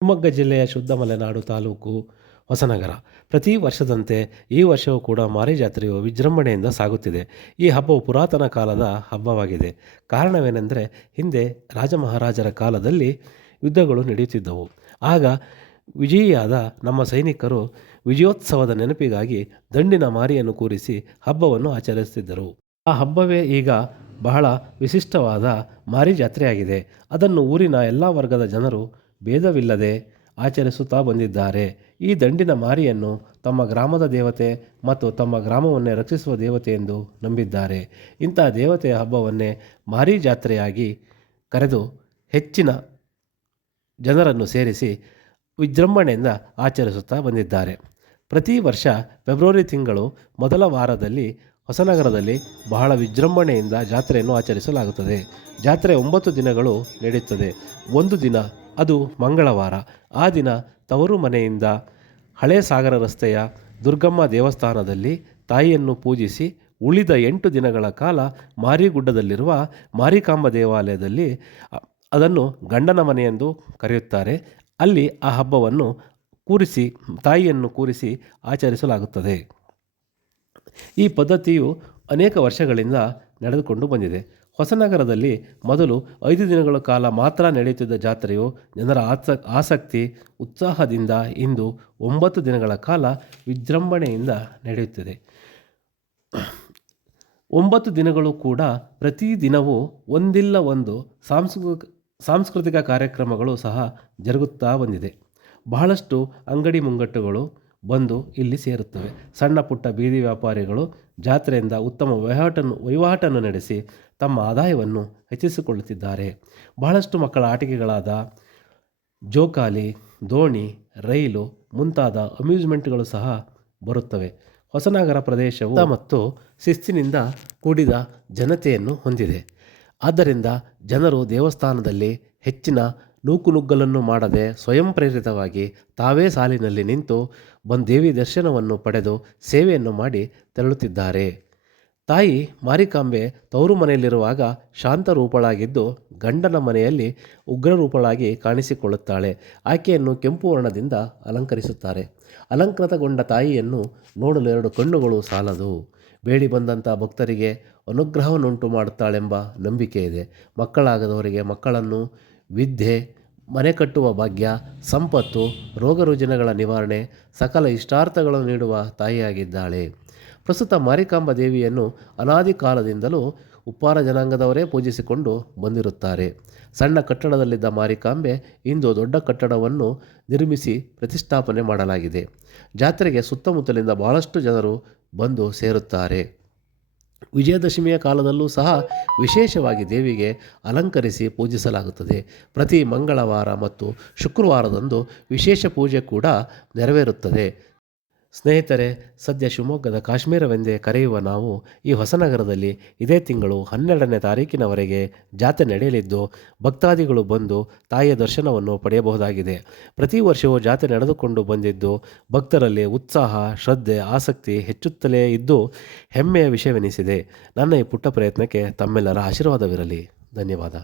ಶಿವಮೊಗ್ಗ ಜಿಲ್ಲೆಯ ಶುದ್ಧ ಮಲೆನಾಡು ತಾಲೂಕು ಹೊಸನಗರ. ಪ್ರತಿ ವರ್ಷದಂತೆ ಈ ವರ್ಷವೂ ಕೂಡ ಮಾರಿ ಜಾತ್ರೆಯು ವಿಜೃಂಭಣೆಯಿಂದ ಸಾಗುತ್ತಿದೆ. ಈ ಹಬ್ಬವು ಪುರಾತನ ಕಾಲದ ಹಬ್ಬವಾಗಿದೆ. ಕಾರಣವೇನೆಂದರೆ, ಹಿಂದೆ ರಾಜಮಹಾರಾಜರ ಕಾಲದಲ್ಲಿ ಯುದ್ಧಗಳು ನಡೆಯುತ್ತಿದ್ದವು. ಆಗ ವಿಜಯಿಯಾದ ನಮ್ಮ ಸೈನಿಕರು ವಿಜಯೋತ್ಸವದ ನೆನಪಿಗಾಗಿ ದಂಡಿನ ಮಾರಿಯನ್ನು ಕೂರಿಸಿ ಹಬ್ಬವನ್ನು ಆಚರಿಸುತ್ತಿದ್ದರು. ಆ ಹಬ್ಬವೇ ಈಗ ಬಹಳ ವಿಶಿಷ್ಟವಾದ ಮಾರಿ ಜಾತ್ರೆಯಾಗಿದೆ. ಅದನ್ನು ಊರಿನ ಎಲ್ಲ ವರ್ಗದ ಜನರು ಭೇದವಿಲ್ಲದೆ ಆಚರಿಸುತ್ತಾ ಬಂದಿದ್ದಾರೆ. ಈ ದಂಡಿನ ಮಾರಿಯನ್ನು ತಮ್ಮ ಗ್ರಾಮದ ದೇವತೆ ಮತ್ತು ತಮ್ಮ ಗ್ರಾಮವನ್ನೇ ರಕ್ಷಿಸುವ ದೇವತೆ ಎಂದು ನಂಬಿದ್ದಾರೆ. ಇಂಥ ದೇವತೆಯ ಹಬ್ಬವನ್ನೇ ಮಾರಿ ಜಾತ್ರೆಯಾಗಿ ಕರೆದು ಹೆಚ್ಚಿನ ಜನರನ್ನು ಸೇರಿಸಿ ವಿಜೃಂಭಣೆಯಿಂದ ಆಚರಿಸುತ್ತಾ ಬಂದಿದ್ದಾರೆ. ಪ್ರತಿ ವರ್ಷ ಫೆಬ್ರವರಿ ತಿಂಗಳು ಮೊದಲ ವಾರದಲ್ಲಿ ಹೊಸನಗರದಲ್ಲಿ ಬಹಳ ವಿಜೃಂಭಣೆಯಿಂದ ಜಾತ್ರೆಯನ್ನು ಆಚರಿಸಲಾಗುತ್ತದೆ. ಜಾತ್ರೆ 9 ದಿನಗಳು ನಡೆಯುತ್ತದೆ. ಒಂದು ದಿನ ಅದು ಮಂಗಳವಾರ. ಆ ದಿನ ತವರು ಮನೆಯಿಂದ ಹಳೆ ಸಾಗರ ರಸ್ತೆಯ ದುರ್ಗಮ್ಮ ದೇವಸ್ಥಾನದಲ್ಲಿ ತಾಯಿಯನ್ನು ಪೂಜಿಸಿ ಉಳಿದ 8 ದಿನಗಳ ಕಾಲ ಮಾರಿಗುಡ್ಡದಲ್ಲಿರುವ ಮಾರಿಕಾಂಬ ದೇವಾಲಯದಲ್ಲಿ, ಅದನ್ನು ಗಂಡನ ಮನೆಯೆಂದು ಕರೆಯುತ್ತಾರೆ, ಅಲ್ಲಿ ಆ ಹಬ್ಬವನ್ನು ತಾಯಿಯನ್ನು ಕೂರಿಸಿ ಆಚರಿಸಲಾಗುತ್ತದೆ. ಈ ಪದ್ಧತಿಯು ಅನೇಕ ವರ್ಷಗಳಿಂದ ನಡೆದುಕೊಂಡು ಬಂದಿದೆ. ಹೊಸನಗರದಲ್ಲಿ ಮೊದಲು 5 ದಿನಗಳ ಕಾಲ ಮಾತ್ರ ನಡೆಯುತ್ತಿದ್ದ ಜಾತ್ರೆಯು ಜನರ ಆಸಕ್ತಿ ಉತ್ಸಾಹದಿಂದ ಇಂದು 9 ದಿನಗಳ ಕಾಲ ವಿಜೃಂಭಣೆಯಿಂದ ನಡೆಯುತ್ತಿದೆ. 9 ದಿನಗಳು ಕೂಡ ಪ್ರತಿ ದಿನವೂ ಒಂದಿಲ್ಲ ಒಂದು ಸಾಂಸ್ಕೃತಿಕ ಕಾರ್ಯಕ್ರಮಗಳು ಸಹ ಜರುಗುತ್ತಾ ಬಂದಿದೆ. ಬಹಳಷ್ಟು ಅಂಗಡಿ ಮುಂಗಟ್ಟುಗಳು ಬಂದು ಇಲ್ಲಿ ಸೇರುತ್ತವೆ. ಸಣ್ಣ ಪುಟ್ಟ ಬೀದಿ ವ್ಯಾಪಾರಿಗಳು ಜಾತ್ರೆಯಿಂದ ಉತ್ತಮ ವಹಿವಾಟನ್ನು ನಡೆಸಿ ತಮ್ಮ ಆದಾಯವನ್ನು ಹೆಚ್ಚಿಸಿಕೊಳ್ಳುತ್ತಿದ್ದಾರೆ. ಬಹಳಷ್ಟು ಮಕ್ಕಳ ಆಟಿಕೆಗಳಾದ ಜೋಕಾಲಿ, ದೋಣಿ, ರೈಲು ಮುಂತಾದ ಅಮ್ಯೂಸ್ಮೆಂಟ್ಗಳು ಸಹ ಬರುತ್ತವೆ. ಹೊಸನಗರ ಪ್ರದೇಶವು ಮತ್ತು ಶಿಸ್ತಿನಿಂದ ಕೂಡಿದ ಜನತೆಯನ್ನು ಹೊಂದಿದೆ. ಆದ್ದರಿಂದ ಜನರು ದೇವಸ್ಥಾನದಲ್ಲಿ ಹೆಚ್ಚಿನ ನೂಕುನುಗ್ಗಲನ್ನು ಮಾಡದೆ ಸ್ವಯಂ ಪ್ರೇರಿತವಾಗಿ ತಾವೇ ಸಾಲಿನಲ್ಲಿ ನಿಂತು ದೇವಿ ದರ್ಶನವನ್ನು ಪಡೆದು ಸೇವೆಯನ್ನು ಮಾಡಿ ತೆರಳುತ್ತಿದ್ದಾರೆ. ತಾಯಿ ಮಾರಿಕಾಂಬೆ ತವರು ಮನೆಯಲ್ಲಿರುವಾಗ ಶಾಂತ ರೂಪಳಾಗಿದ್ದು ಗಂಡನ ಮನೆಯಲ್ಲಿ ಉಗ್ರರೂಪಳಾಗಿ ಕಾಣಿಸಿಕೊಳ್ಳುತ್ತಾಳೆ. ಆಕೆಯನ್ನು ಕೆಂಪು ವರ್ಣದಿಂದ ಅಲಂಕರಿಸುತ್ತಾರೆ. ಅಲಂಕೃತಗೊಂಡ ತಾಯಿಯನ್ನು ನೋಡಲು 2 ಕಣ್ಣುಗಳು ಸಾಲದು. ಬೇಡಿ ಬಂದಂಥ ಭಕ್ತರಿಗೆ ಅನುಗ್ರಹವನ್ನುಂಟು ಮಾಡುತ್ತಾಳೆಂಬ ನಂಬಿಕೆ ಇದೆ. ಮಕ್ಕಳಾಗದವರಿಗೆ ಮಕ್ಕಳನ್ನು, ವಿದ್ಯೆ, ಮನೆ ಕಟ್ಟುವ ಭಾಗ್ಯ, ಸಂಪತ್ತು, ರೋಗ ರುಜಿನಗಳ ನಿವಾರಣೆ, ಸಕಲ ಇಷ್ಟಾರ್ಥಗಳನ್ನು ನೀಡುವ ತಾಯಿಯಾಗಿದ್ದಾಳೆ. ಪ್ರಸ್ತುತ ಮಾರಿಕಾಂಬಾ ದೇವಿಯನ್ನು ಅನಾದಿ ಕಾಲದಿಂದಲೂ ಉಪ್ಪಾರ ಜನಾಂಗದವರೇ ಪೂಜಿಸಿಕೊಂಡು ಬಂದಿರುತ್ತಾರೆ. ಸಣ್ಣ ಕಟ್ಟಡದಲ್ಲಿದ್ದ ಮಾರಿಕಾಂಬೆ ಇಂದು ದೊಡ್ಡ ಕಟ್ಟಡವನ್ನು ನಿರ್ಮಿಸಿ ಪ್ರತಿಷ್ಠಾಪನೆ ಮಾಡಲಾಗಿದೆ. ಜಾತ್ರೆಗೆ ಸುತ್ತಮುತ್ತಲಿಂದ ಬಹಳಷ್ಟು ಜನರು ಬಂದು ಸೇರುತ್ತಾರೆ. ವಿಜಯದಶಮಿಯ ಕಾಲದಲ್ಲೂ ಸಹ ವಿಶೇಷವಾಗಿ ದೇವಿಗೆ ಅಲಂಕರಿಸಿ ಪೂಜಿಸಲಾಗುತ್ತದೆ. ಪ್ರತಿ ಮಂಗಳವಾರ ಮತ್ತು ಶುಕ್ರವಾರದಂದು ವಿಶೇಷ ಪೂಜೆ ಕೂಡ ನೆರವೇರುತ್ತದೆ. ಸ್ನೇಹಿತರೆ, ಸದ್ಯ ಶಿವಮೊಗ್ಗದ ಕಾಶ್ಮೀರವೆಂದೇ ಕರೆಯುವ ನಾವು ಈ ಹೊಸನಗರದಲ್ಲಿ ಇದೇ ತಿಂಗಳು 12ನೇ ತಾರೀಕಿನವರೆಗೆ ಜಾತ್ರೆ ನಡೆಯಲಿದ್ದು, ಭಕ್ತಾದಿಗಳು ಬಂದು ತಾಯಿಯ ದರ್ಶನವನ್ನು ಪಡೆಯಬಹುದಾಗಿದೆ. ಪ್ರತಿ ವರ್ಷವೂ ಜಾತ್ರೆ ನಡೆದುಕೊಂಡು ಬಂದಿದ್ದು ಭಕ್ತರಲ್ಲಿ ಉತ್ಸಾಹ, ಶ್ರದ್ಧೆ, ಆಸಕ್ತಿ ಹೆಚ್ಚುತ್ತಲೇ ಇದ್ದು ಹೆಮ್ಮೆಯ ವಿಷಯವೆನಿಸಿದೆ. ನನ್ನ ಈ ಪುಟ್ಟ ಪ್ರಯತ್ನಕ್ಕೆ ತಮ್ಮೆಲ್ಲರ ಆಶೀರ್ವಾದವಿರಲಿ. ಧನ್ಯವಾದ.